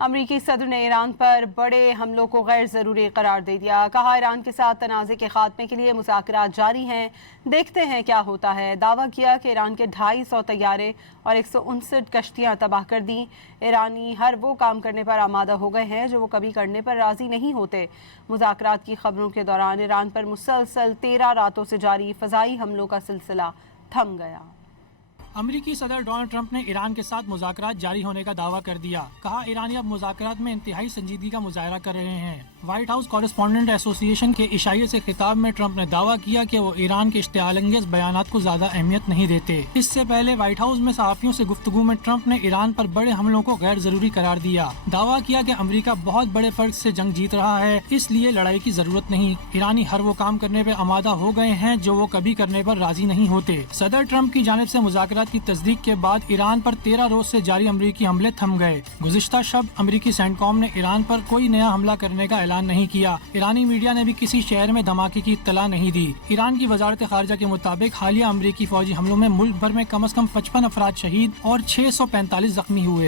امریکی صدر نے ایران پر بڑے حملوں کو غیر ضروری قرار دے دیا۔ کہا ایران کے ساتھ تنازع کے خاتمے کے لیے مذاکرات جاری ہیں، دیکھتے ہیں کیا ہوتا ہے۔ دعویٰ کیا کہ ایران کے 250 طیارے اور 159 کشتیاں تباہ کر دیں۔ ایرانی ہر وہ کام کرنے پر آمادہ ہو گئے ہیں جو وہ کبھی کرنے پر راضی نہیں ہوتے۔ مذاکرات کی خبروں کے دوران ایران پر مسلسل 13 راتوں سے جاری فضائی حملوں کا سلسلہ تھم گیا۔ امریکی صدر ڈونلڈ ٹرمپ نے ایران کے ساتھ مذاکرات جاری ہونے کا دعویٰ کر دیا۔ کہا ایرانی اب مذاکرات میں انتہائی سنجیدگی کا مظاہرہ کر رہے ہیں۔ وائٹ ہاؤس کورسپونڈنٹ ایسوسی ایشن کے عشائیے سے خطاب میں ٹرمپ نے دعویٰ کیا کہ وہ ایران کے اشتعال انگیز بیانات کو زیادہ اہمیت نہیں دیتے۔ اس سے پہلے وائٹ ہاؤس میں صحافیوں سے گفتگو میں ٹرمپ نے ایران پر بڑے حملوں کو غیر ضروری قرار دیا۔ دعویٰ کیا کہ امریکہ بہت بڑے فرق سے جنگ جیت رہا ہے، اس لیے لڑائی کی ضرورت نہیں۔ ایرانی ہر وہ کام کرنے پہ آمادہ ہو گئے ہیں جو وہ کبھی کرنے پر راضی نہیں ہوتے۔ صدر ٹرمپ کی جانب سے مذاکرات کی تصدیق کے بعد ایران پر 13 روز سے جاری امریکی حملے تھم گئے۔ گزشتہ شب امریکی سینٹکام نے ایران پر کوئی نیا حملہ کرنے کا اعلان نہیں کیا۔ ایرانی میڈیا نے بھی کسی شہر میں دھماکے کی اطلاع نہیں دی۔ ایران کی وزارت خارجہ کے مطابق حالیہ امریکی فوجی حملوں میں ملک بھر میں کم از کم 55 افراد شہید اور 645 زخمی ہوئے۔